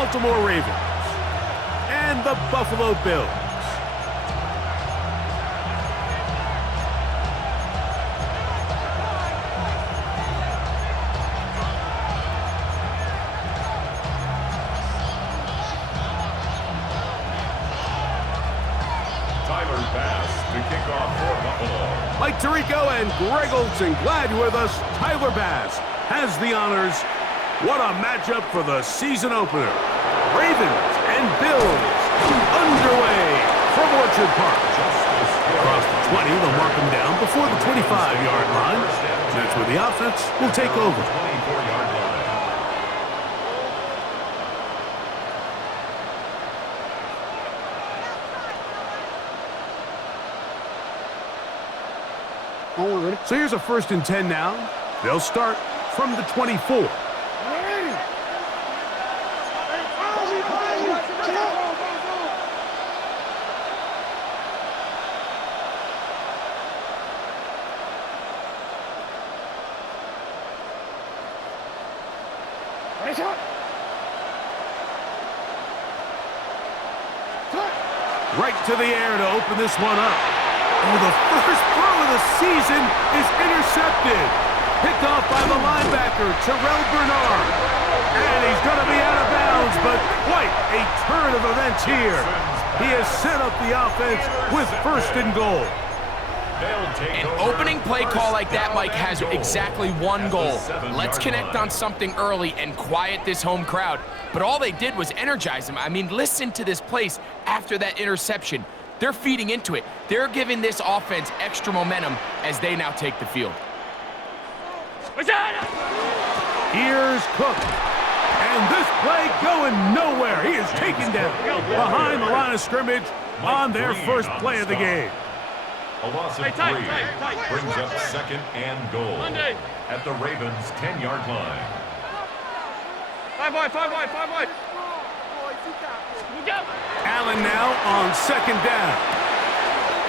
Baltimore Ravens and the Buffalo Bills. Tyler Bass to kick off for Buffalo. Mike Tirico and Greg Olsen, glad you're with us. Tyler Bass has the honors. What a matchup for the season opener. Ravens and Bills underway from Orchard Park. Across the 20, they'll mark them down before the 25-yard line. That's where the offense will take over. 24-yard line. So here's a 1st and 10 now. They'll start from the 24. Right to the air to open this one up. Oh, the first throw of the season is intercepted. Picked off by the linebacker, Terrell Bernard. And he's going to be out of bounds, but quite a turn of events here. He has set up the offense with 1st and goal. An opening play call like that, Mike, has exactly one goal. Let's connect on something early and quiet this home crowd. But all they did was energize them. I mean, listen to this place after that interception. They're feeding into it. They're giving this offense extra momentum as they now take the field. Here's Cook. And this play going nowhere. He is taken down behind the line of scrimmage on their first play of the game. A loss of 3 brings up 2nd and goal at the Ravens' 10-yard line. 5 wide. Allen now on 2nd down.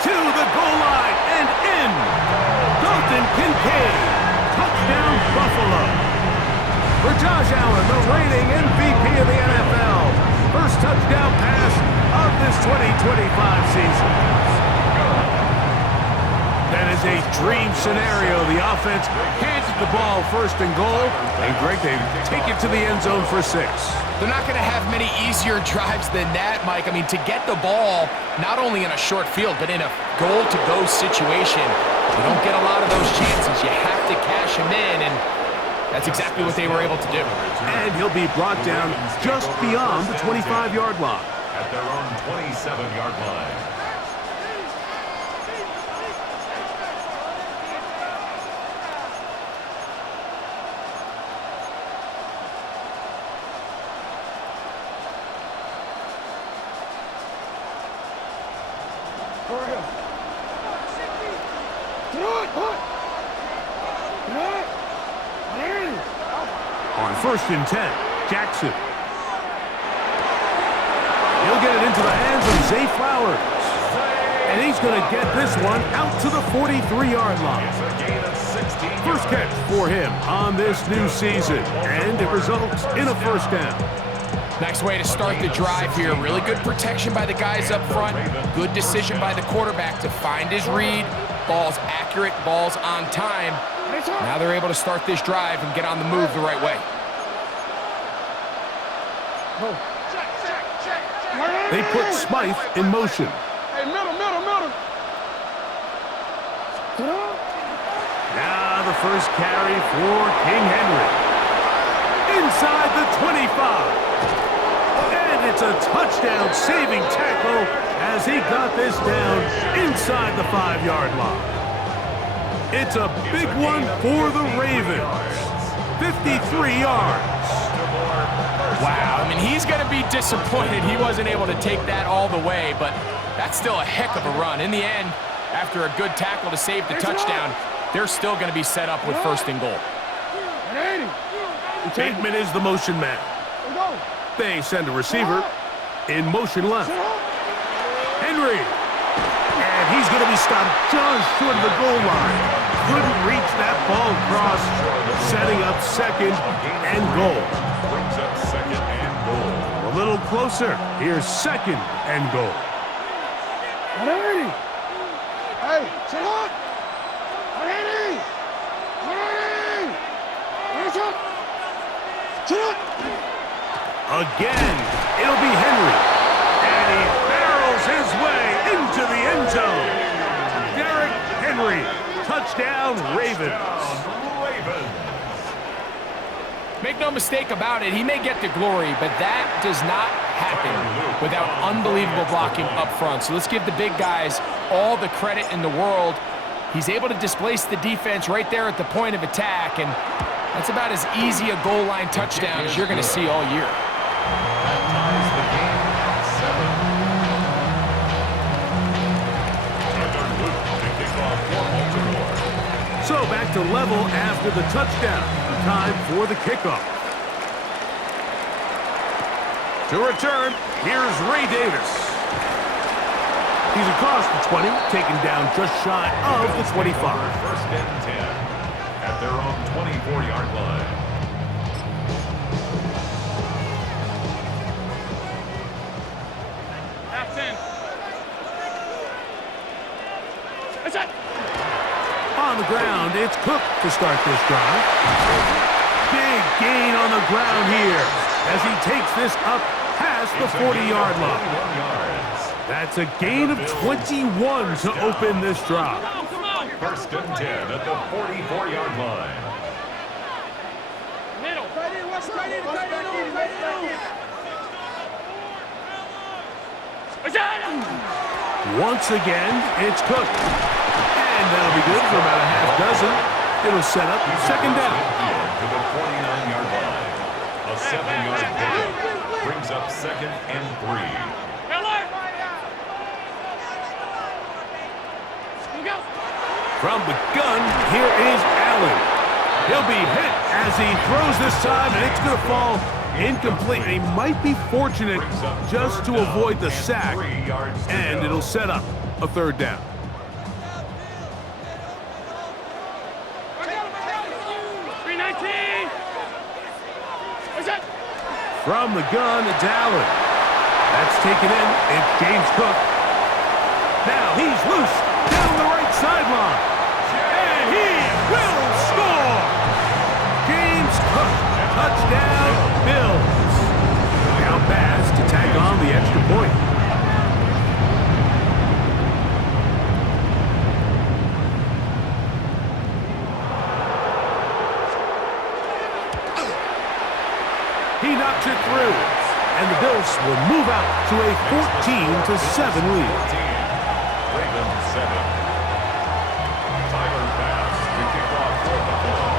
To the goal line and in. Dalton Kincaid. Touchdown Buffalo. For Josh Allen, the reigning MVP of the NFL. First touchdown pass of this 2025 season. That is a dream scenario. The offense hands the ball 1st and goal. And Greg, they take it to the end zone for 6. They're not going to have many easier drives than that, Mike. I mean, to get the ball not only in a short field, but in a goal-to-go situation, you don't get a lot of those chances. You have to cash them in, and that's exactly what they were able to do. And he'll be brought down just beyond the 25-yard line. At their own 27-yard line. On 1st and 10, Jackson. He'll get it into the hands of Zay Flowers. And he's going to get this one out to the 43-yard line. First catch for him on this new season. And it results in a 1st down. Nice way to start the drive here. Really good protection by the guys up front. Good decision by the quarterback to find his read. Ball's accurate, ball's on time. Now they're able to start this drive and get on the move the right way. They put Smythe in motion. Hey, middle. Now the first carry for King Henry. Inside the 25. And it's a touchdown-saving tackle as he got this down inside the 5-yard line. It's a big one for the Ravens. 53 yards. Wow, I mean, he's going to be disappointed he wasn't able to take that all the way, but that's still a heck of a run. In the end, after a good tackle to save the touchdown, they're still going to be set up with 1st and goal. Bateman is the motion man. They send a receiver in motion left. Henry. And he's going to be stopped just short of the goal line. Couldn't reach that ball across, setting up 2nd and goal. Brings up 2nd and goal. little closer. Here's second and goal. Hey, sit up! Again, it'll be Henry. And he barrels his way into the end zone. Derrick Henry, touchdown Ravens. Make no mistake about it, he may get the glory, but that does not happen without unbelievable blocking up front. So let's give the big guys all the credit in the world. He's able to displace the defense right there at the point of attack, and that's about as easy a goal line touchdown as you're going to see all year. That ties the game at 7. Tyler Luke to kick off for Baltimore. So back to level after the touchdown. Time for the kickoff. To return, here's Ray Davis. He's across the 20, taken down just shy of the 25. First and 10 at their own 24-yard line. That's in. That's it. On the ground, it's Cook to start this drive. Big gain on the ground here as he takes this up past the 40-yard line. That's a gain of 21 to open this drive. First and 10 at the 44-yard line. Middle. Right in, West, right in. Once again, it's Cook. And that'll be good for about a half dozen. It'll set up second down. To the 49-yard line. A 7-yard gain brings up second and 3. From the gun, here is Allen. He'll be hit as he throws this time, and it's going to fall incomplete. He might be fortunate just to avoid the sack, and it'll set up a third down. From the gun, it's Allen. That's taken in. It's James Cook. Now he's loose down the right sideline. And he will score! James Cook, touchdown, Bills. Now Bass to tag on the extra point. He knocks it through, and the Bills will move out to a 14-7 lead. Ravens 7. Tyler Bass to kick off for the ball.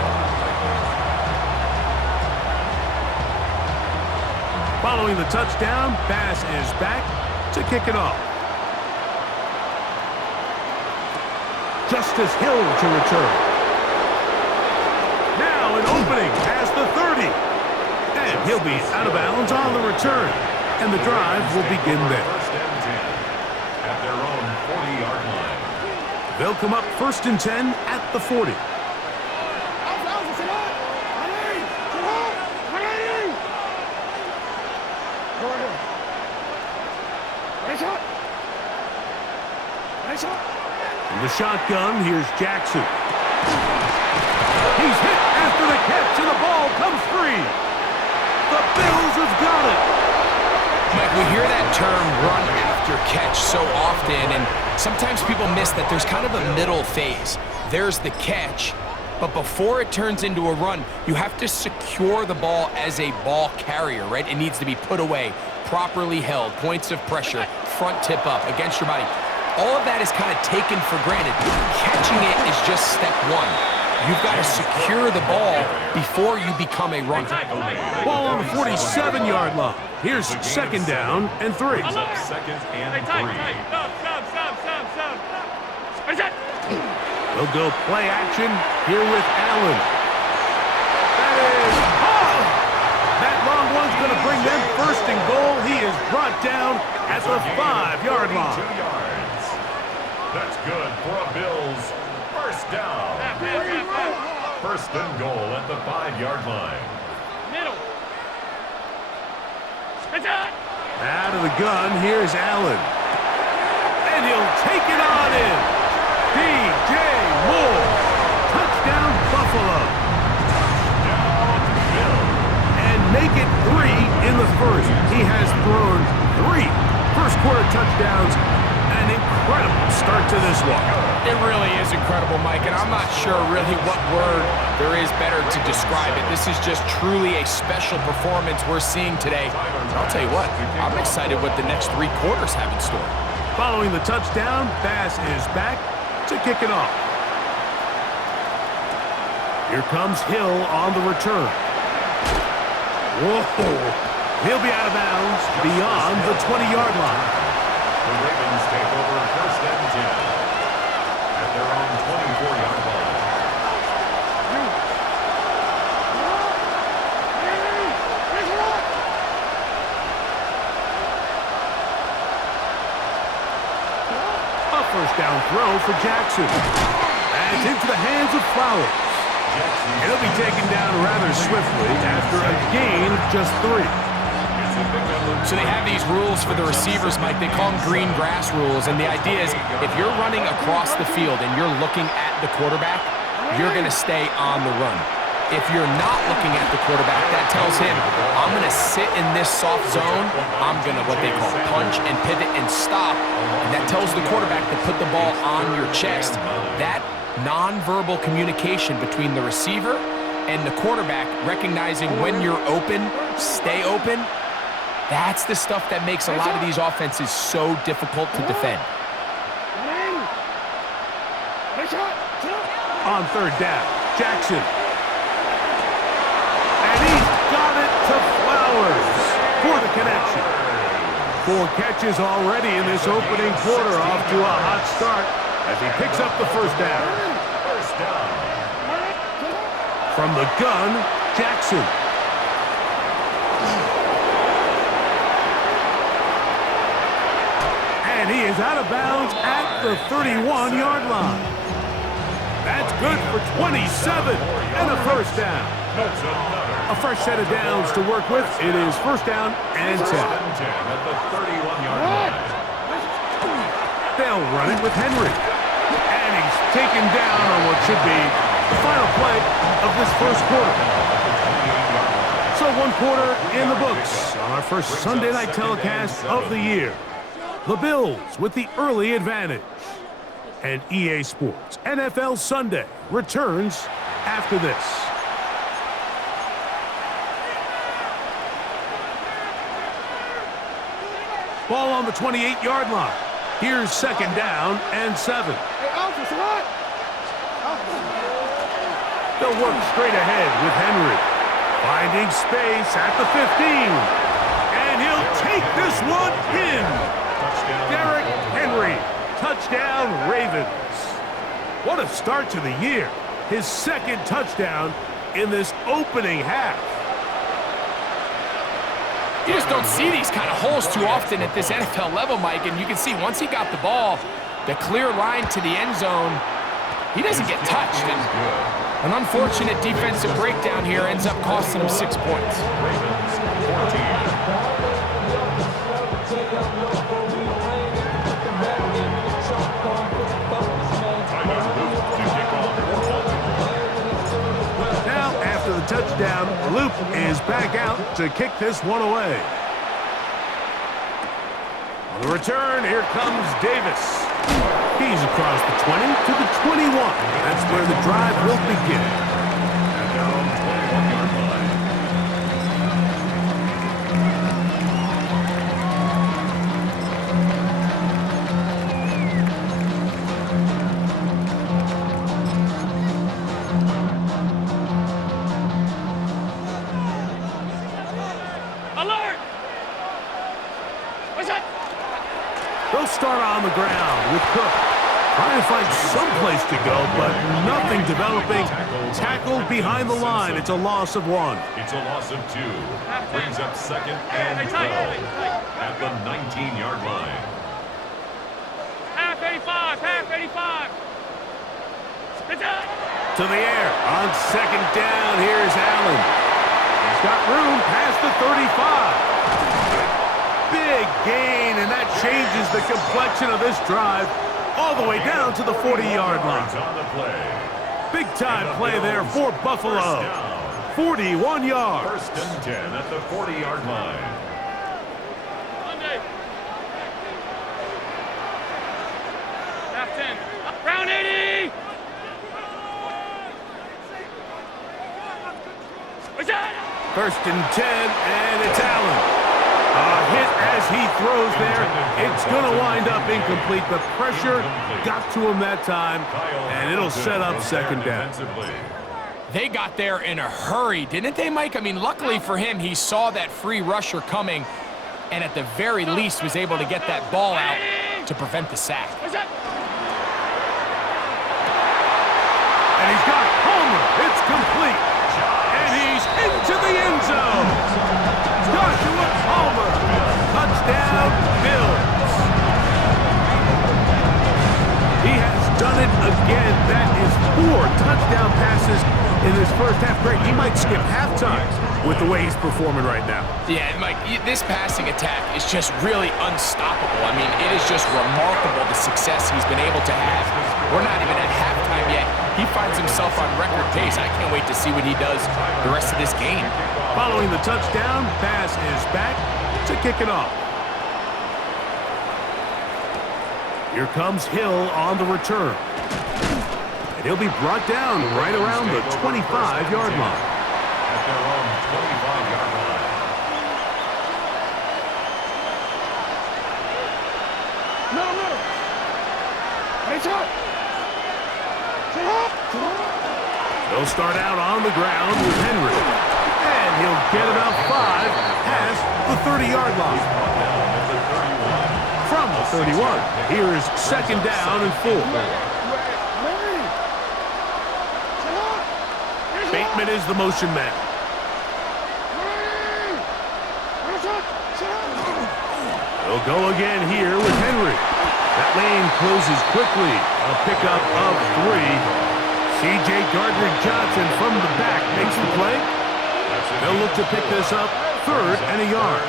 Following the touchdown, Bass is back to kick it off. Justice Hill to return. Now an opening past the 30. And he'll be out of bounds on the return. And the drive will begin there. First and 10 at their own 40-yard line. They'll come up first and 10 at the 40. In the shotgun, here's Jackson. He's hit after the catch, and the ball comes free. The Bills have got it. Mike, we hear that term run after catch so often, and sometimes people miss that there's kind of a middle phase. There's the catch, but before it turns into a run, you have to secure the ball as a ball carrier, right? It needs to be put away, properly held, points of pressure, front tip up against your body. All of that is kind of taken for granted. Catching it is just step one. You've got to secure the ball before you become a runner. Ball on the 47-yard line. Here's second down and 3. Second and 3. They'll go play action here with Allen. That is that long one's going to bring them first and goal. He is brought down at the 5-yard line. 2 yards. That's good for a Bills first down. First and goal at the 5-yard line. Middle. Out of the gun, here's Allen. And he'll take it on in. DJ Moore. Touchdown, Buffalo. And make it 3 in the first. He has thrown 3 first-quarter touchdowns. An incredible start to this one. It really is incredible, Mike, and I'm not sure really what word there is better to describe it. This is just truly a special performance we're seeing today. And I'll tell you what, I'm excited what the next 3 quarters have in store. Following the touchdown, Bass is back to kick it off. Here comes Hill on the return. Whoa! He'll be out of bounds beyond the 20-yard line. The Ravens take over 1st and 10 at their own 24-yard line. A first down throw for Jackson. And it's into the hands of Flowers. He'll be taken down rather swiftly after a gain of just 3. So they have these rules for the receivers, Mike. They call them green grass rules, and the idea is if you're running across the field and you're looking at the quarterback, you're going to stay on the run. If you're not looking at the quarterback, that tells him, I'm going to sit in this soft zone. I'm going to, what they call, punch and pivot and stop. And that tells the quarterback to put the ball on your chest. That nonverbal communication between the receiver and the quarterback, recognizing when you're open, stay open, that's the stuff that makes a lot of these offenses so difficult to defend. On 3rd down, Jackson. And he's got it to Flowers for the connection. 4 catches already in this opening quarter, off to a hot start as he picks up the first down. From the gun, Jackson. And he is out of bounds at the 31-yard line. That's good for 27 and a first down. A fresh set of downs to work with. It is first down and 10. At the 31-yard line. They'll run it with Henry. And he's taken down on what should be the final play of this first quarter. So 1 quarter in the books on our first Sunday night telecast of the year. The Bills with the early advantage. And EA Sports NFL Sunday returns after this. Ball on the 28-yard line. Here's 2nd down and 7. They'll work straight ahead with Henry. Finding space at the 15. And he'll take this one in. Derrick Henry. Touchdown, Ravens. What a start to the year. His 2nd touchdown in this opening half. You just don't see these kind of holes too often at this NFL level, Mike, and you can see once he got the ball, the clear line to the end zone, he doesn't get touched. And an unfortunate defensive breakdown here ends up costing him 6 points. Now, after the touchdown, Luke is back out to kick this one away. On the return, here comes Davis. He's across the 20 to the 21. That's where the drive will begin. And down 21-yard line. Alert! What's that? They'll start on the ground with Cook. Trying to find some place to go, but nothing developing. Tackled behind the line. It's a loss of 1. It's a loss of 2. Brings up 2nd and 12 at the 19-yard line. Half 85, half 85. To the air. On 2nd down, here's Allen. He's got room past the 35. gain, and that changes the complexion of this drive all the way down to the 40-yard line. On the play. Big-time play there for Buffalo. 41 yards. First and 10 at the 40-yard line. Half 10. Round 80! First and 10, and it's Allen. A hit as he throws there. It's going to wind up incomplete. The pressure got to him that time, and it'll set up second down. They got there in a hurry, didn't they, Mike? I mean, luckily for him, he saw that free rusher coming, and at the very least was able to get that ball out to prevent the sack. And he's got Palmer. It's complete. And he's into the end zone. Joshua Palmer. Touchdown, Bills. He has done it again. That is 4 touchdown passes in his first half. Greg, he might skip halftime with the way he's performing right now. Yeah, Mike, this passing attack is just really unstoppable. I mean, it is just remarkable the success he's been able to have. We're not even at halftime yet. He finds himself on record pace. I can't wait to see what he does the rest of this game. Following the touchdown, Bass is back to kick it off. Here comes Hill on the return. And he'll be brought down right around the 25-yard line. At their own 25-yard line. Middle. Heads up. They'll start out on the ground with Henry. And he'll get about 5 past the 30-yard line. From the 31, here's second down and 4. Bateman is the motion man. They'll go again here with Henry. That lane closes quickly. A pickup of 3. C.J. Gardner-Johnson from the back makes the play. They'll look to pick this up 3rd and a yard.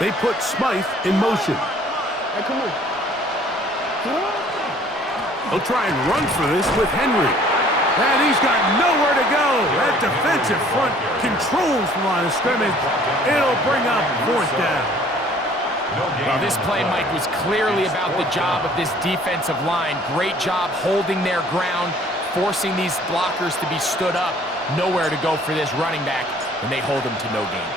They put Smythe in motion. They'll try and run for this with Henry. And he's got nowhere to go. That defensive front controls the line of scrimmage. It'll bring up 4th down. Well, this play, Mike, was clearly about the job of this defensive line. Great job holding their ground, forcing these blockers to be stood up. Nowhere to go for this running back, and they hold him to no gain.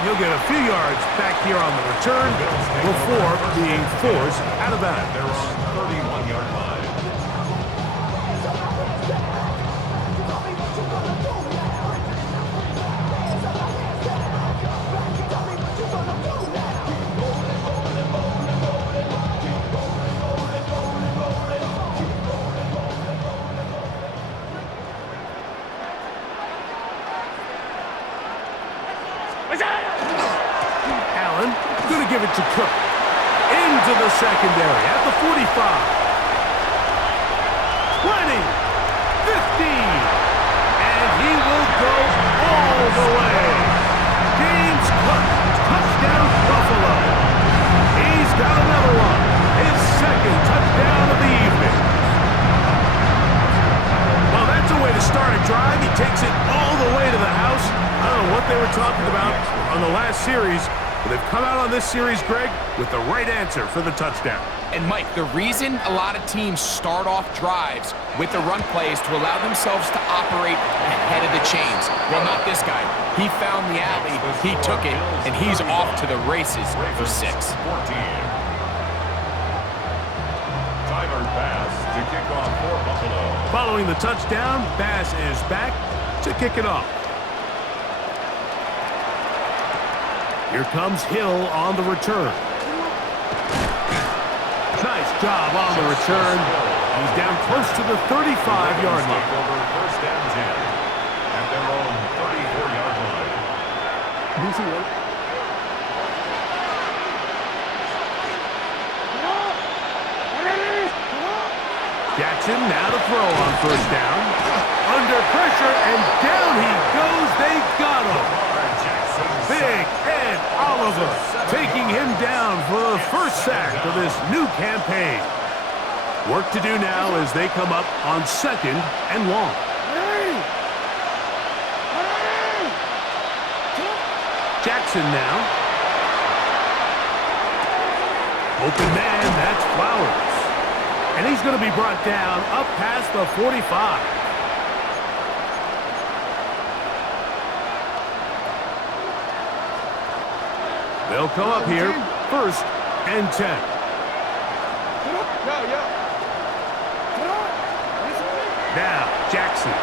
He'll get a few yards back here on the return before being forced out of bounds. Their 31-yard line. Allen going to give it to Cook. Into the secondary at the 45. 20. 15. And he will go all the way. James Cook, touchdown Buffalo. He's got another one. His 2nd touchdown of the evening. Well, that's a way to start a drive. He takes it all the way to the house. I don't know what they were talking about on the last series, but they've come out on this series, Greg, with the right answer for the touchdown. And, Mike, the reason a lot of teams start off drives with the run play is to allow themselves to operate ahead of the chains. Well, not this guy. He found the alley, he took it, and he's off to the races for 6. 14. Tyler Bass to kick off for Buffalo. Following the touchdown, Bass is back to kick it off. Here comes Hill on the return. Nice job on the return. He's down close to the 35-yard line. First and 10 at their own 34-yard easy, right? Jackson now to throw on first down. Under pressure, and down he goes. They got him. Big Ed Oliver taking him down for the first sack of this new campaign. Work to do now as they come up on 2nd and long. Jackson now. Open man, that's Flowers. And he's going to be brought down up past the 45. They'll come up here, 1st and 10. Now, Jackson.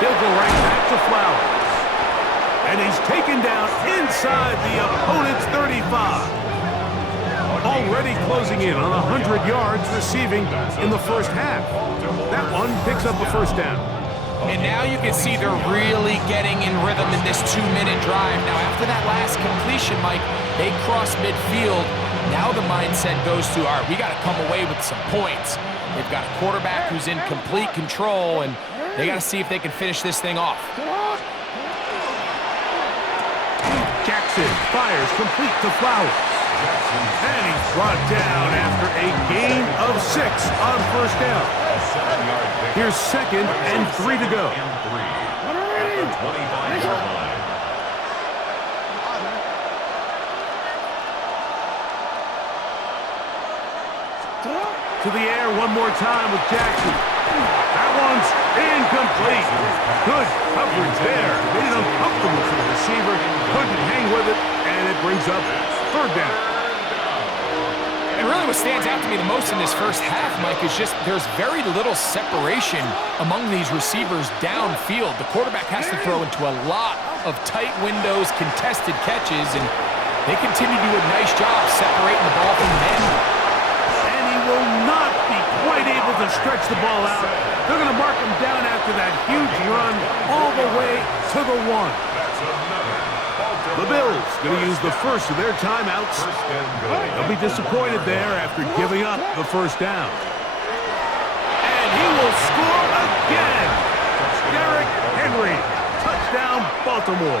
He'll go right back to Flowers. And he's taken down inside the opponent's 35. Already closing in on 100 yards receiving in the first half. That one picks up a first down. And now you can see they're really getting in rhythm in this 2-minute drive. Now, after that last completion, Mike, they cross midfield. Now the mindset goes to, all right, we got to come away with some points. They've got a quarterback who's in complete control, and they got to see if they can finish this thing off. Jackson fires complete to Flowers. And he's brought down after a gain of 6 on first down. Here's 2nd and 3 to go. To the air one more time with Jackson. That one's incomplete. Good coverage there. Made it uncomfortable for the receiver. Couldn't hang with it, and it brings up 3rd down. And really what stands out to me the most in this first half, Mike, is just there's very little separation among these receivers downfield. The quarterback has to throw into a lot of tight windows, contested catches, and they continue to do a nice job separating the ball from the man. And he will not be quite able to stretch the ball out. They're going to mark him down after that huge run all the way to the 1. The Bills going to use the first of their timeouts. They'll be disappointed there after giving up the first down. And he will score again. Derrick Henry, touchdown Baltimore.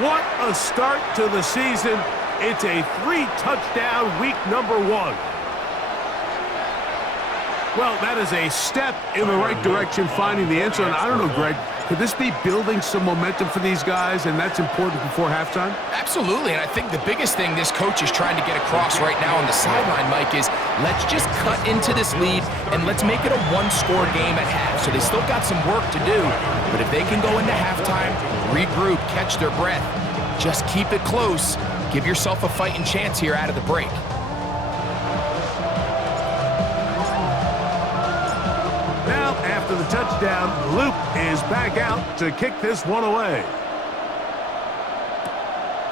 What a start to the season. It's a 3-touchdown week number 1. Well, that is a step in the right direction, finding the end zone. I don't know, Greg, could this be building some momentum for these guys, and that's important before halftime? Absolutely, and I think the biggest thing this coach is trying to get across right now on the sideline, Mike, is let's just cut into this lead, and let's make it a 1-score game at half. So they still got some work to do, but if they can go into halftime, regroup, catch their breath, just keep it close, give yourself a fighting chance here out of the break. After the touchdown, Luke is back out to kick this one away.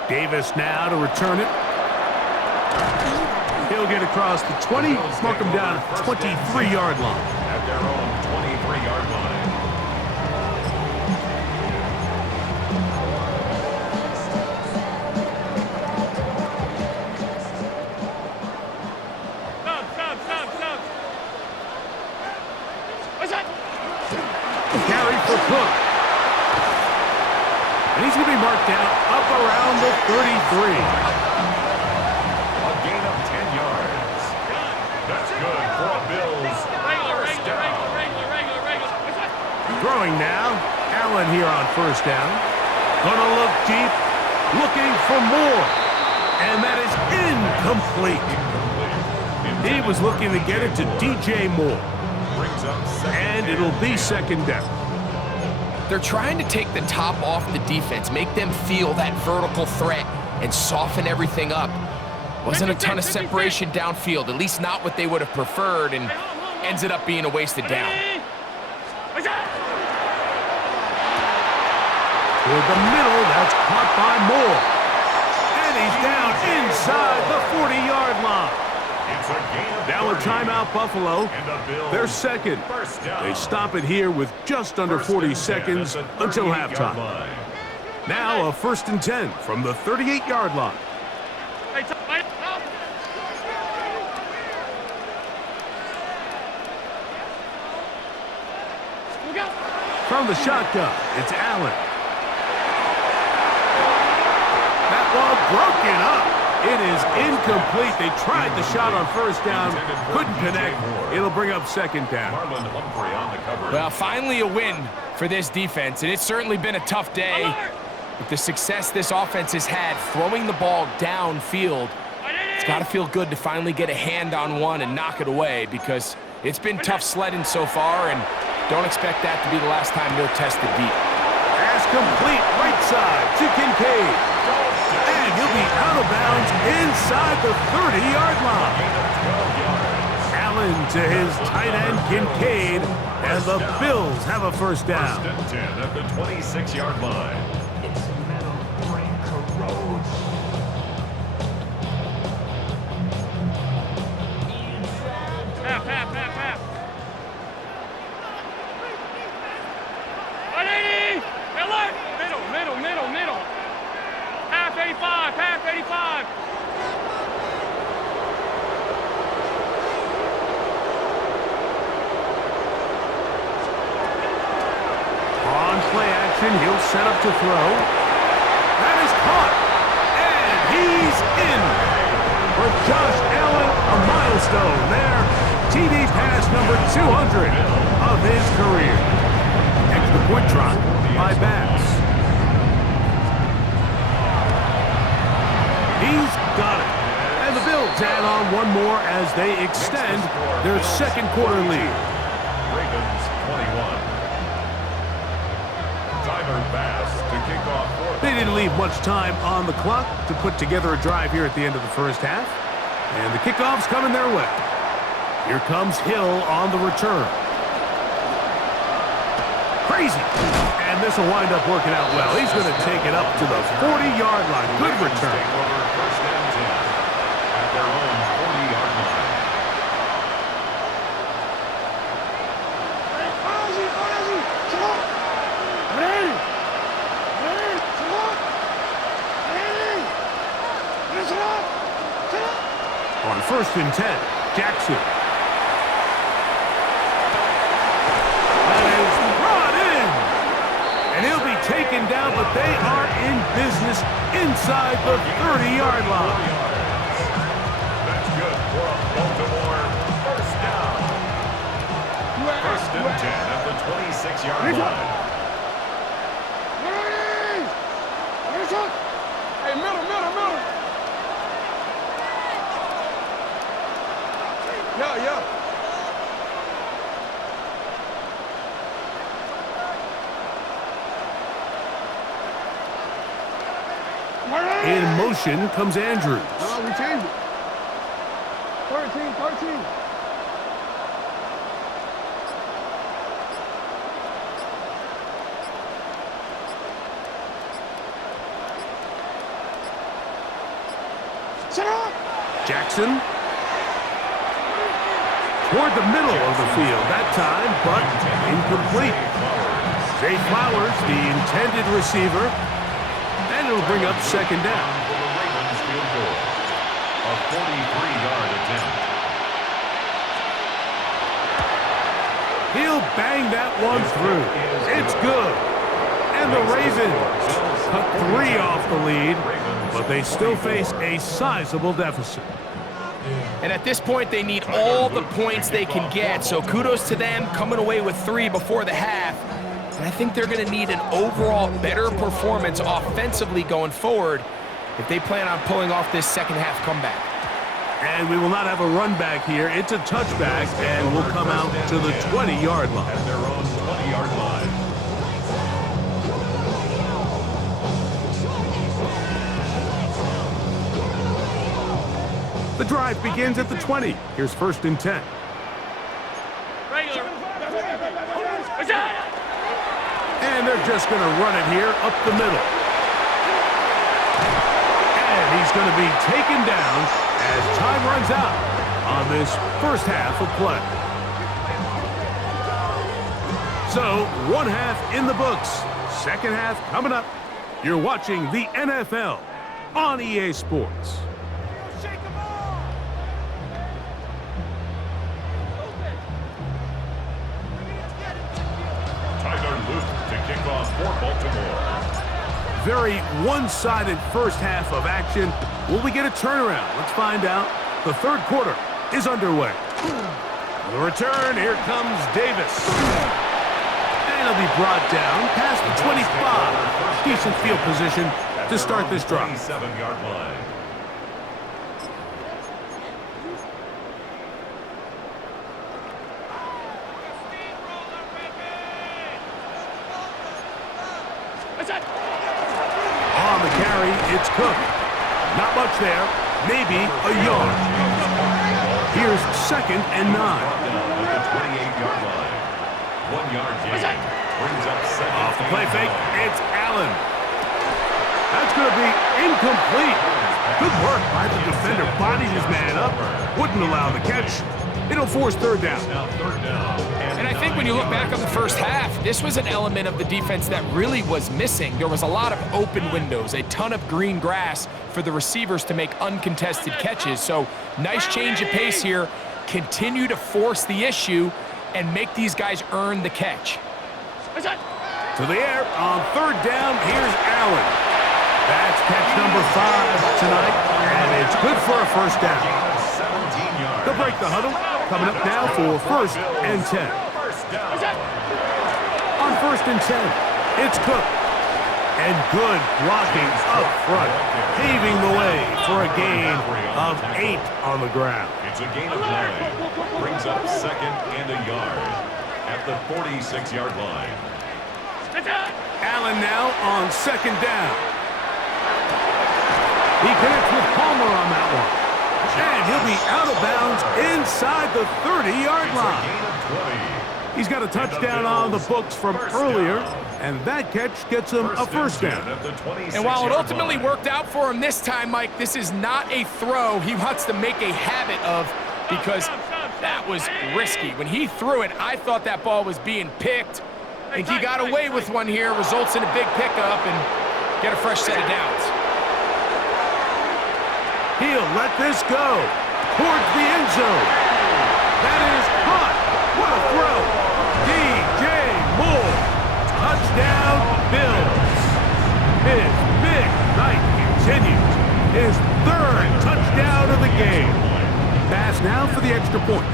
Davis now to return it. He'll get across the 20, mark him down at the 23-yard line. At their own 23-yard line. Carry for Cook. And he's going to be marked down up around the 33. A gain of 10 yards. That's good for a Bills first down. Throwing now. Allen here on first down. Gonna look deep. Looking for more. And that is incomplete. He was looking to get it to DJ Moore. And it'll be 2nd down. They're trying to take the top off the defense, make them feel that vertical threat, and soften everything up. Wasn't a ton of separation downfield, at least not what they would have preferred, and ended up being a wasted down. Toward the middle, that's caught by Moore. And he's down inside the 40-yard line. It's a gain of Now a 30. timeout, Buffalo. And the Bills They're second. first down. They stop it here with just under First 40 and 10 seconds at the until 38-yard halftime. line. Now a 1st and 10 from the 38-yard line. From the shotgun, it's Allen. That ball broken up. It is incomplete. They tried the shot on first down, couldn't connect. It'll bring up second down. Marlon Humphrey on the coverage. Well, finally a win for this defense, and it's certainly been a tough day. With the success this offense has had throwing the ball downfield, it's got to feel good to finally get a hand on one and knock it away, because it's been tough sledding so far, and don't expect that to be the last time they're tested deep. Pass complete, right side to Kincaid. And he'll be out of bounds inside the 30-yard line. Allen to his tight end, Kincaid, and the Bills have a first down. First and 10 at the 26-yard line. Half. 180! Middle. Half 85. On play action, he'll set up to throw. That is caught. And he's in. For Josh Allen, a milestone there. TD pass number 200 of his career. Extra point try by Bass. He's got it. And the Bills add on one more as they extend their second quarter lead. Ravens 21. Tyler Bass to kick off fourth. They didn't leave much time on the clock to put together a drive here at the end of the first half. And the kickoff's coming their way. Here comes Hill on the return. Crazy. And this will wind up working out well. He's going to take it up to the 40-yard line. Good Ravens return. take over first and 10 at their own 40-yard line. On 1st and 10, Jackson. That is brought in. And he'll be taken down, but they are in business inside the 30-yard line. That's good for a Baltimore first down. First and 10 at the 26-yard line. Hey, middle. Yeah. In motion comes Andrews. No, we changed it. 13. Shut up! Jackson. Toward the middle of the field that time, but incomplete. Zay Flowers, the intended receiver, and it'll bring up second down. For the Ravens field goal. A 43-yard attempt. He'll bang that one through. It's good. And the Ravens cut 3 off the lead, but they still face a sizable deficit. And at this point, they need all the points they can get. So kudos to them coming away with 3 before the half. And I think they're going to need an overall better performance offensively going forward if they plan on pulling off this second half comeback. And we will not have a run back here. It's a touchback, and we'll come out to the 20-yard line. At their own 20-yard line. The drive begins at the 20. Here's 1st and 10. Regular. And they're just going to run it here up the middle. And he's going to be taken down as time runs out. on this first half of play. So, one half in the books. Second half coming up. You're watching the NFL on EA Sports. Tyler Luke to kick off for Baltimore. Very one-sided first half of action. Will we get a turnaround? Let's find out. The third quarter is underway. The return, here comes Davis. And he'll be brought down past the 25. Decent field position to start this drive. 27-yard line. On the carry, it's Cook. Not much there. Maybe a yard. Here's 2nd and 9. At the 28-yard line. 1-yard gain. Brings up second. Off the play fake, it's Allen. That's going to be incomplete. Good work by the defender. Bodied his man up. Wouldn't allow the catch. It'll force third down. Now third down. And I think when you look back on the first half, this was an element of the defense that really was missing. There was a lot of open windows, a ton of green grass for the receivers to make uncontested catches. So nice change of pace here. Continue to force the issue and make these guys earn the catch. To the air on third down. Here's Allen. That's catch number 5 tonight, and it's good for a first down. 17 yards. They'll break the huddle. Coming up now for 1st and 10. First down. On 1st and 10, it's Cook. And good blocking up front, paving the way for a gain of 8 on the ground. It's a gain of 9. Brings up second and a yard at the 46-yard line. Allen now on 2nd down. He connects with Palmer on that one. And he'll be out of bounds inside the 30-yard line. Gain of 20. He's got a touchdown on the books from earlier, and that catch gets him a first down. At the 26-yard And while it ultimately line. worked out for him this time, Mike, this is not a throw he wants to make a habit of because that was risky. When he threw it, I thought that ball was being picked. I think he got away with one here, results in a big pickup and get a fresh set of downs. He'll let this go towards the end zone. That is caught. What a throw. DJ Moore. Touchdown, Bills. His big night continues. His 3rd touchdown of the game. Pass now for the extra point.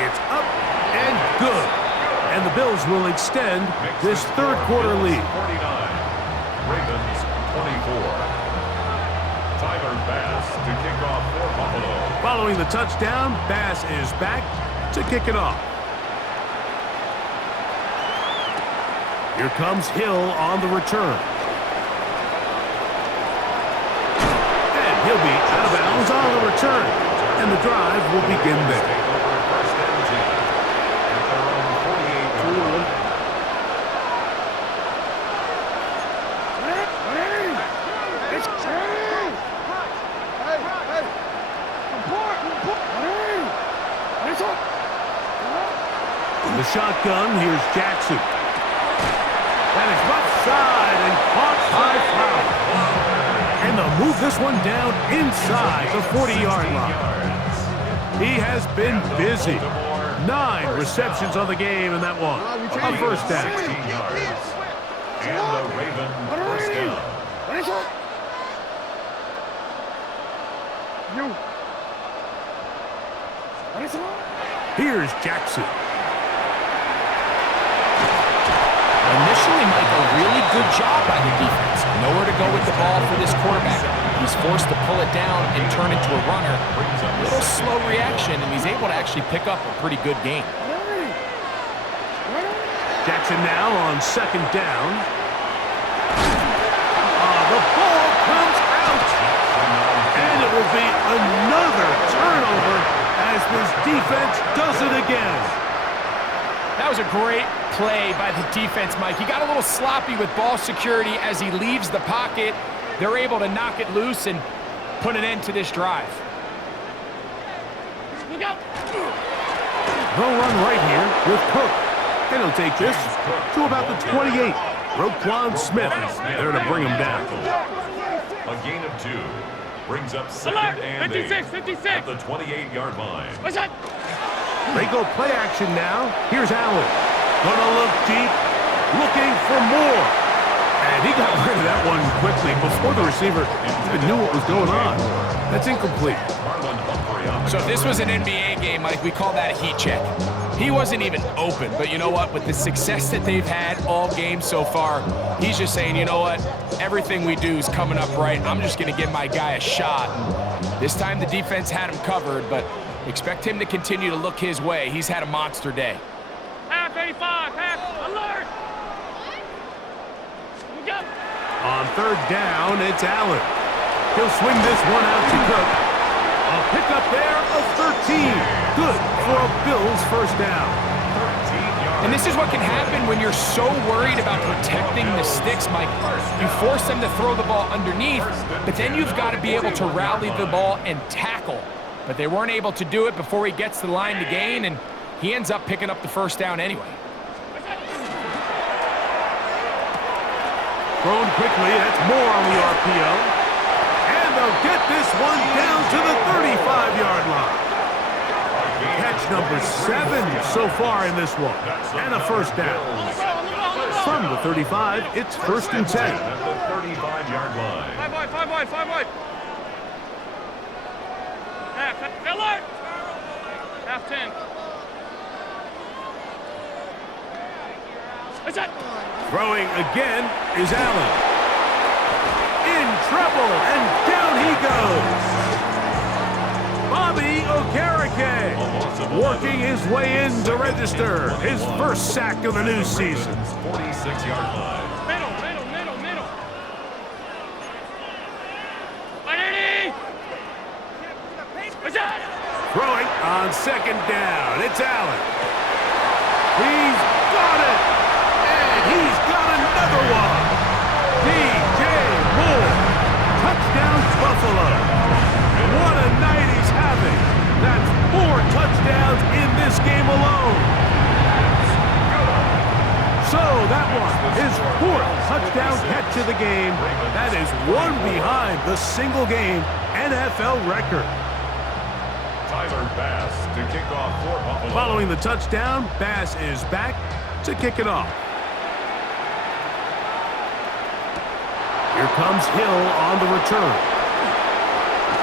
It's up and good. And the Bills will extend this third quarter lead. 49. Ravens 24. Tyler Bass to kick off for Buffalo. Following the touchdown, Bass is back to kick it off. Here comes Hill on the return. And he'll be out of bounds on the return. And the drive will begin there. First and 10 at their own 48-yard line. The shotgun, here's Jackson. That is left side and caught by Flowers. And they'll move this one down inside the 40-yard line. He has been busy. 9 receptions on the game in that one. A first down. 16 yards. And the Raven first down. Here's Jackson. Initially, Mike, a really good job by the defense. Nowhere to go with the ball for this quarterback. He's forced to pull it down and turn it to a runner. A little slow reaction, and he's able to actually pick up a pretty good gain. Jackson now on 2nd down. The ball comes out. And it will be another turnover as this defense does it again. That was a great play by the defense, Mike. He got a little sloppy with ball security as he leaves the pocket. They're able to knock it loose and put an end to this drive. They'll run right here with Cook. And he'll take this to about the 28. Roquan Smith there to bring him down. A gain of 2 brings up second and 8 at the 28-yard line. What's that? They go play action now. Here's Allen. Gonna look deep, looking for more. And he got rid of that one quickly before the receiver even knew what was going on. That's incomplete. So if this was an NBA game, Mike, we call that a heat check. He wasn't even open, but you know what? With the success that they've had all game so far, he's just saying, you know what? Everything we do is coming up right. I'm just going to give my guy a shot. And this time the defense had him covered, but expect him to continue to look his way. He's had a monster day. Half 85, half alert. On third down, it's Allen. He'll swing this one out to Cook. A pickup there of 13. Good for a Bills first down. And this is what can happen when you're so worried about protecting the sticks, Mike. You force them to throw the ball underneath, but then you've got to be able to rally the ball and tackle. But they weren't able to do it before he gets to the line to gain, and he ends up picking up the first down anyway. Thrown quickly, that's more on the RPO. And they'll get this one down to the 35-yard line. Catch number 7 so far in this one. And a first down. From the 35, it's 1st and 10. At the 35-yard line. 5 wide. Half, alert. Half 10. What's that? Throwing again is Allen. In trouble, and down he goes. Bobby Okereke working his way in to register his first sack of the new season. 46-yard line. Middle. 180. What's that? Throwing on second down, it's Allen. He's got it, and he's got another one. DJ Moore, touchdown Buffalo. What a night he's having. That's 4 touchdowns in this game alone. So that one, his 4th touchdown catch of the game. That is one behind the single-game NFL record. Tyler Bass to kick off for Buffalo. Following the touchdown, Bass is back to kick it off. Here comes Hill on the return.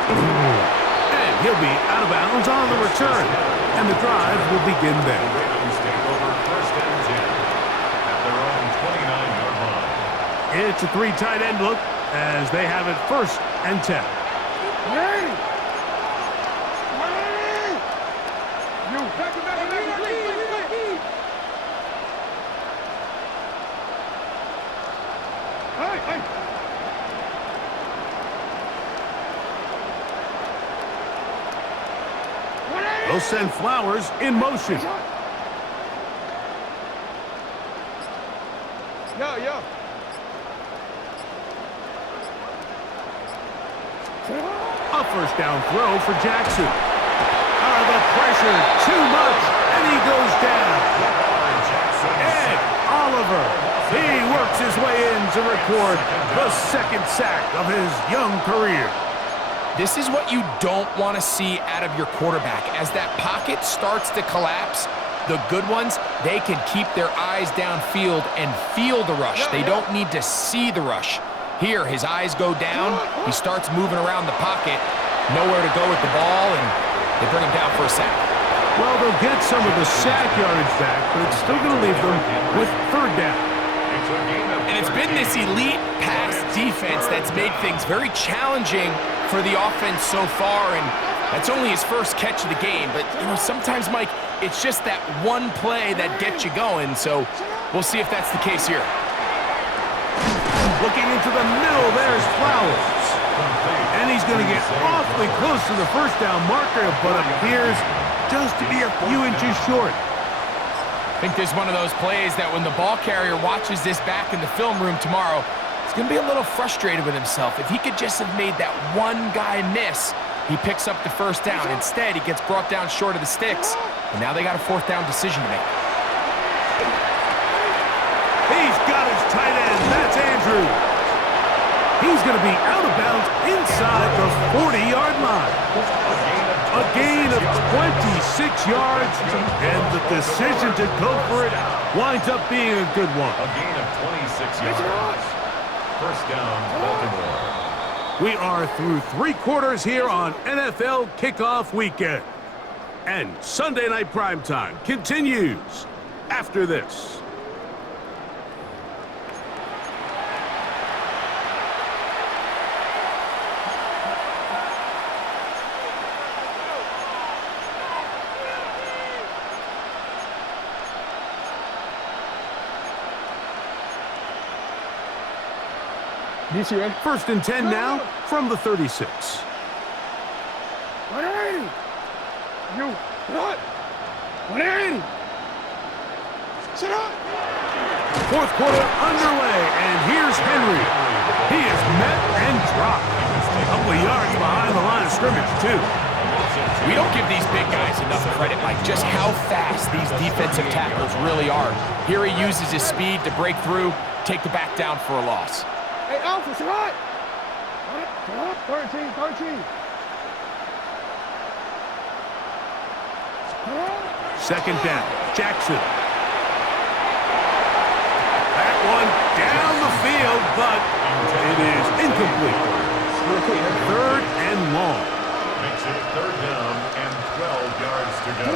And he'll be out of bounds on the return. And the drive will begin there. Ravens take over 1st and 10 at their own 29-yard line. It's a 3 tight end look as they have it 1st and 10. They'll send Flowers in motion. Yeah. A first down throw for Jackson. The pressure, too much, and he goes down. Ed Oliver, he works his way in to record the 2nd sack of his young career. This is what you don't want to see out of your quarterback. As that pocket starts to collapse, the good ones, they can keep their eyes downfield and feel the rush. They don't need to see the rush. Here, his eyes go down. He starts moving around the pocket. Nowhere to go with the ball, and they bring him down for a sack. Well, they'll get some of the sack yardage back, but it's still going to leave them with 3rd down. And it's been this elite pass defense that's made things very challenging for the offense so far, and that's only his first catch of the game. But, you know, sometimes, Mike, it's just that one play that gets you going, so we'll see if that's the case here. Looking into the middle, there's Flowers. And he's going to get awfully close to the first down marker, but appears just to be a few inches short. I think there's one of those plays that when the ball carrier watches this back in the film room tomorrow, he's going to be a little frustrated with himself. If he could just have made that one guy miss, He picks up the first down. Instead, he gets brought down short of the sticks, and now they got a fourth down decision to make. He's got his tight end. That's Andrews. He's going to be out of bounds inside the 40-yard line. A gain of 26 yards, and the decision to go for it winds up being a good one. A gain of 26 yards. First down, Baltimore. We are through 3 quarters here on NFL Kickoff Weekend. And Sunday Night Primetime continues after this. First and 10 now from the 36. Fourth quarter underway, and here's Henry. He is met and dropped. A couple of yards behind the line of scrimmage, too. We don't give these big guys enough credit, like just how fast these defensive tackles really are. Here he uses his speed to break through, take the back down for a loss. Hey, Alpha, shot! 13. Second down, Jackson. That one down the field, but it is incomplete. Third and long. Makes it third down and 12 yards to go.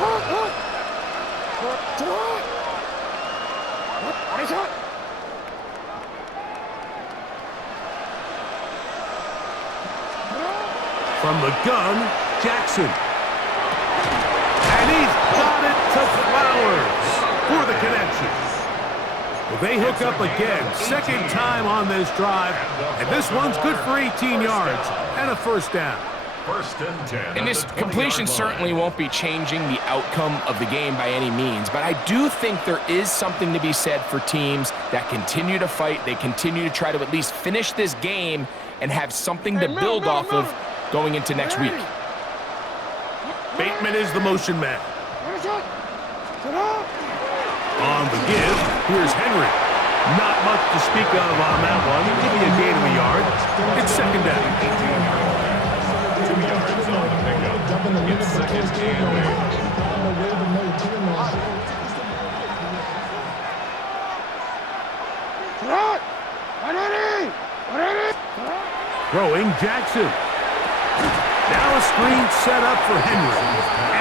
From the gun, Jackson. And he's got it to Flowers for the connection. Well, they hook up again, second time on this drive, and this one's good for 18 yards and a first down. First and 10. And this completion certainly won't be changing the outcome of the game by any means, but I do think there is something to be said for teams that continue to fight. They continue to try to at least finish this game and have something to build off of going into next week. Bateman is the motion man. On the give, here's Henry. Not much to speak of on that one. Maybe a gain of a yard. It's second down. 2 yards on the pickup. It's second and 8. Throwing Jackson. Now a screen set up for Henry.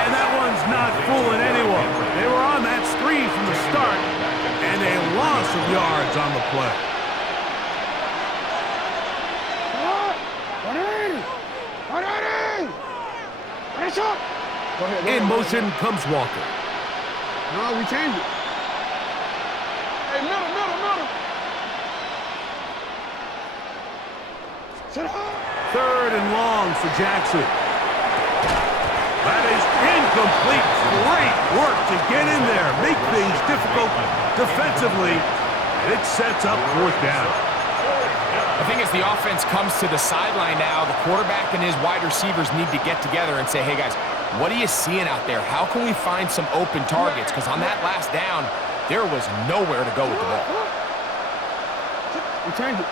And that one's not fooling anyone. They were on that screen from the start, and a loss of yards on the play. In motion comes Walker. No, we changed it. Hey, middle. Third and long for Jackson. That is incomplete. Great work to get in there, make things difficult defensively, and it sets up fourth down. I think as the offense comes to the sideline now, the quarterback and his wide receivers need to get together and say, hey guys, what are you seeing out there? How can we find some open targets? Because on that last down, there was nowhere to go with the ball. We changed it.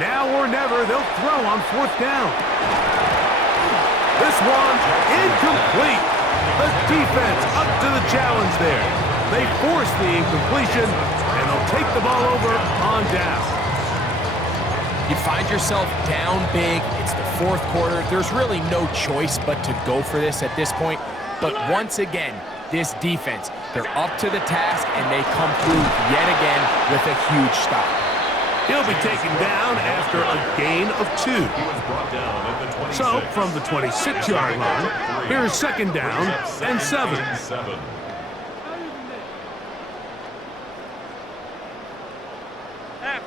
Now or never, they'll throw on fourth down. This one incomplete. The defense up to the challenge there. They force the incompletion, and they'll take the ball over on down. You find yourself down big. It's the fourth quarter. There's really no choice but to go for this at this point. But once again, this defense, they're up to the task, and they come through yet again with a huge stop. He'll be taken down after a gain of 2. He was brought down at the 26. So, from the 26-yard line, here's second down and 7. Half.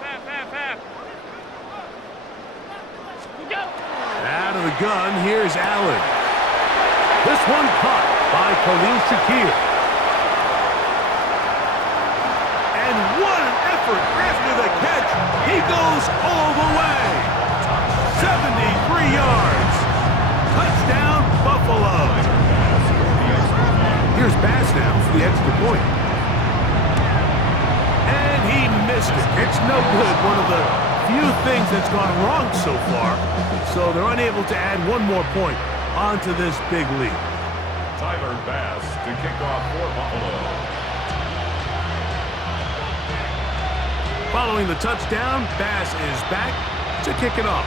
Out of the gun, here's Allen. This one caught by Khalil Shakir. And what an effort after the catch. He goes all the way. 73 yards. Touchdown, Buffalo. Here's Bass now for the extra point. And he missed it. It's no good. One of the few things that's gone wrong so far. So they're unable to add one more point onto this big lead. Tyler Bass to kick off for Buffalo. Following the touchdown, Bass is back to kick it off.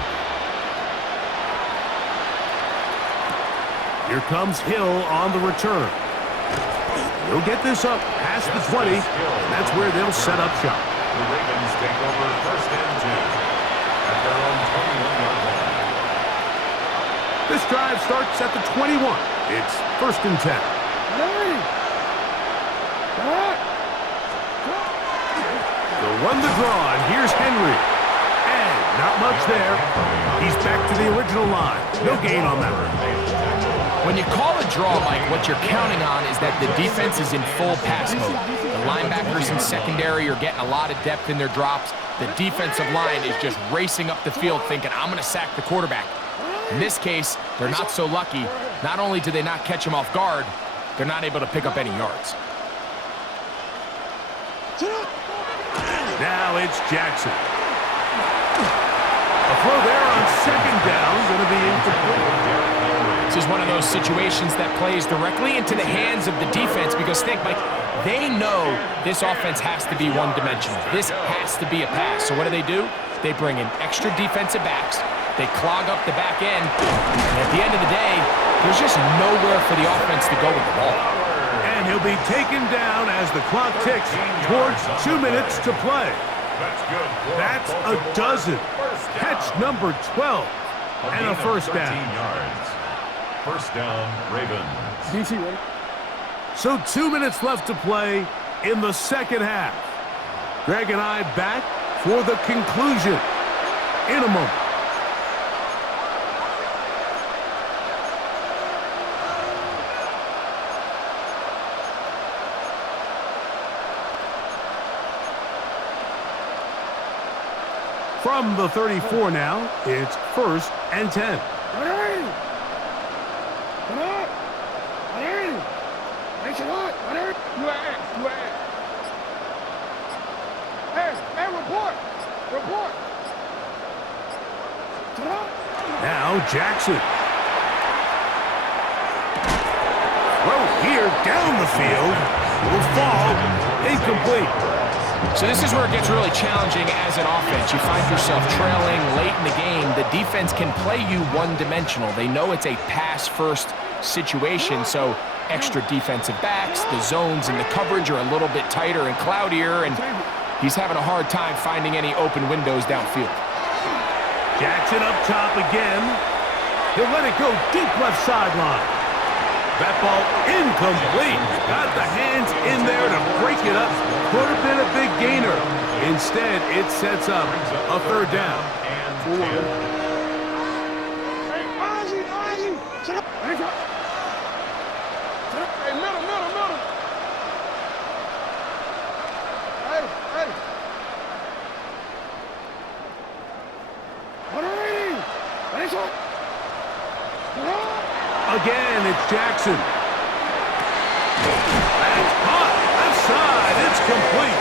Here comes Hill on the return. He'll get this up past the 20, and that's where they'll set up shop. The Ravens take over first and 10 at their own 21-yard line. This drive starts at the 21. It's first and 10. They'll run the draw, and here's Henry. And not much there. He's back to the original line. No gain on that one. When you call a draw, Mike, what you're counting on is that the defense is in full pass mode. The linebackers in secondary are getting a lot of depth in their drops. The defensive line is just racing up the field thinking, I'm going to sack the quarterback. In this case, they're not so lucky. Not only do they not catch him off guard, they're not able to pick up any yards. Now it's Jackson. A throw there on second down, going to be incomplete. This is one of those situations that plays directly into the hands of the defense because think, Mike, they know this offense has to be one-dimensional. This has to be a pass. So what do? They bring in extra defensive backs. They clog up the back end. And at the end of the day, there's just nowhere for the offense to go with the ball. And he'll be taken down as the clock ticks towards 2 minutes to play. That's good. That's a dozen. Catch number 12 and a first down. Yards. First down, Ravens. DC, ready? So 2 minutes left to play in the second half. Greg and I back for the conclusion in a moment. From the 34 now, it's first and 10. Now Jackson. Throw here down the field. Will fall. Incomplete. So this is where it gets really challenging as an offense. You find yourself trailing late in the game. The defense can play you one-dimensional. They know it's a pass-first situation, so extra defensive backs, the zones and the coverage are a little bit tighter and cloudier, and he's having a hard time finding any open windows downfield. Jackson up top again. He'll let it go deep left sideline. That ball incomplete. Got the hands in there to break it up. Could have been a big gainer. Instead, it sets up a third down. Hey, Ozzie! Shut up! Hey, middle! Hey! Again, it's Jackson. That's caught. Left side. It's complete.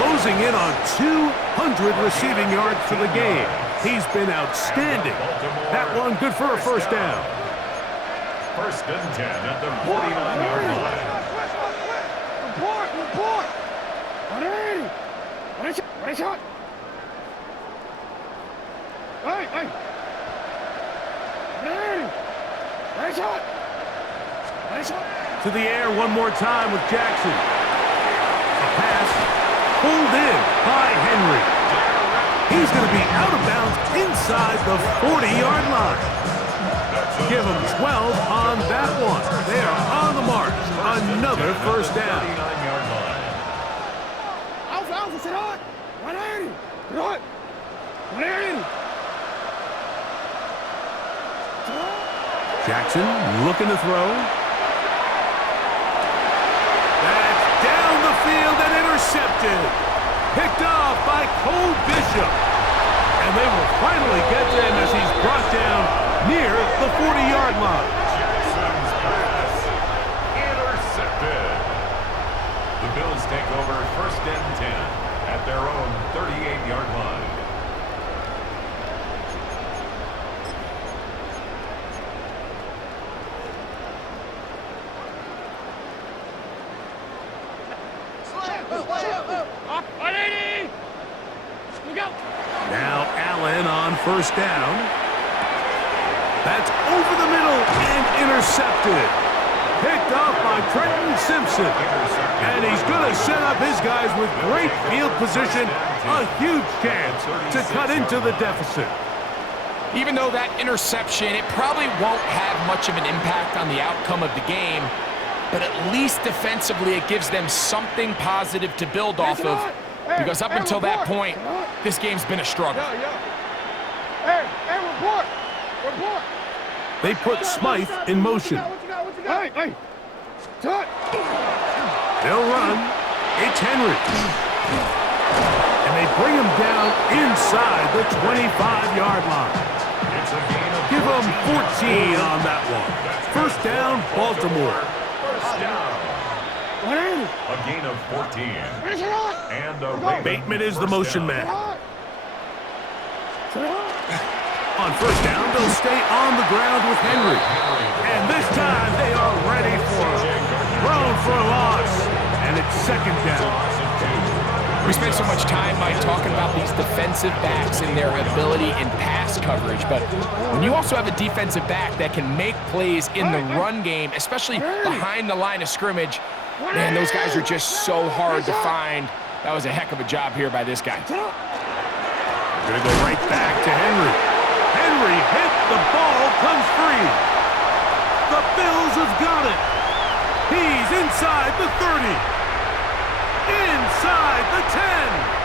Closing in on 200 receiving yards for the game. He's been outstanding. That one good for a first down. First and 10 at the 49-yard line. Report! What a shot! Hey! To the air one more time with Jackson. A pass pulled in by Henry. He's going to be out of bounds inside the 40-yard line. Give him 12 on that one. They are on the march. Another first down. Alpha, sit on! 180! Jackson looking to throw. That's down the field and intercepted. Picked off by Cole Bishop. And they will finally get to him as he's brought down near the 40-yard line. Jackson's pass intercepted. The Bills take over 1st and 10 at their own 38-yard line. Now Allen on 1st down. That's over the middle and intercepted. Picked off by Trenton Simpson. And he's going to set up his guys with great field position. A huge chance to cut into the deficit. Even though that interception, it probably won't have much of an impact on the outcome of the game, but at least defensively it gives them something positive to build off of, because up until that point, this game's been a struggle. Hey, report! Report! They put Smythe in motion. Hey! Touch! They'll run. It's Henry. And they bring him down inside the 25-yard line. It's a gain of Give them 14 on that one. 1st down, Baltimore. 1st down. A gain of 14. And a Bateman is the 1st motion down. man. On 1st down, they'll stay on the ground with Henry. And this time they are ready for it. Thrown for a loss. And it's 2nd down. We spend so much time, Mike, talking about these defensive backs and their ability in pass coverage, but when you also have a defensive back that can make plays in the run game, especially behind the line of scrimmage, man, those guys are just so hard to find. That was a heck of a job here by this guy. They're going to go right back to Henry. Henry hit, the ball comes free. The Bills have got it. He's inside the 30. Inside the 10.